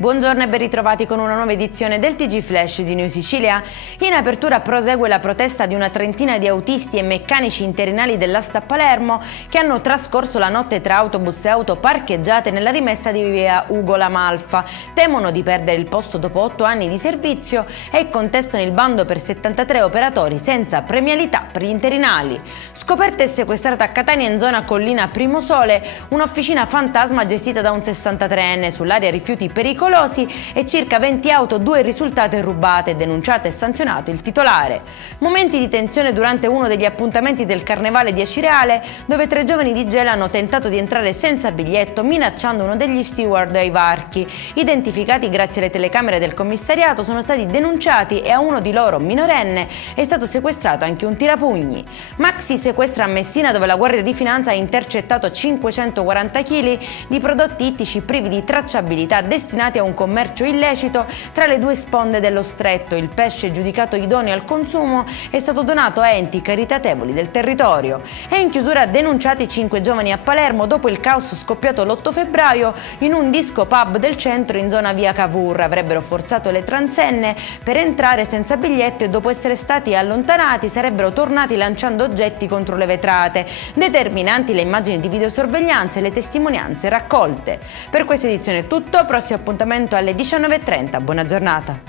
Buongiorno e ben ritrovati con una nuova edizione del TG Flash di New Sicilia. In apertura prosegue la protesta di una trentina di autisti e meccanici interinali dell'asta a Palermo che hanno trascorso la notte tra autobus e auto parcheggiate nella rimessa di via Ugo La Malfa. Temono di perdere il posto dopo 8 anni di servizio e contestano il bando per 73 operatori senza premialità per gli interinali. Scoperta e sequestrata a Catania in zona Collina Primosole un'officina fantasma gestita da un 63enne sull'area rifiuti pericolosi e circa 20 auto, 2 risultate rubate, denunciate e sanzionato il titolare. Momenti di tensione durante uno degli appuntamenti del Carnevale di Acireale, dove 3 giovani di Gela hanno tentato di entrare senza biglietto minacciando uno degli steward ai varchi. Identificati grazie alle telecamere del commissariato, sono stati denunciati e a uno di loro, minorenne, è stato sequestrato anche un tirapugni. Maxi sequestra a Messina, dove la Guardia di Finanza ha intercettato 540 kg di prodotti ittici privi di tracciabilità destinati a un commercio illecito tra le 2 sponde dello stretto. Il pesce, giudicato idoneo al consumo, è stato donato a enti caritatevoli del territorio. E in chiusura denunciati 5 giovani a Palermo dopo il caos scoppiato l'8 febbraio in un disco pub del centro in zona via Cavour. Avrebbero forzato le transenne per entrare senza biglietto e dopo essere stati allontanati sarebbero tornati lanciando oggetti contro le vetrate. Determinanti le immagini di videosorveglianza e le testimonianze raccolte. Per questa edizione è tutto, prossimo appuntamento alle 19:30. Buona giornata.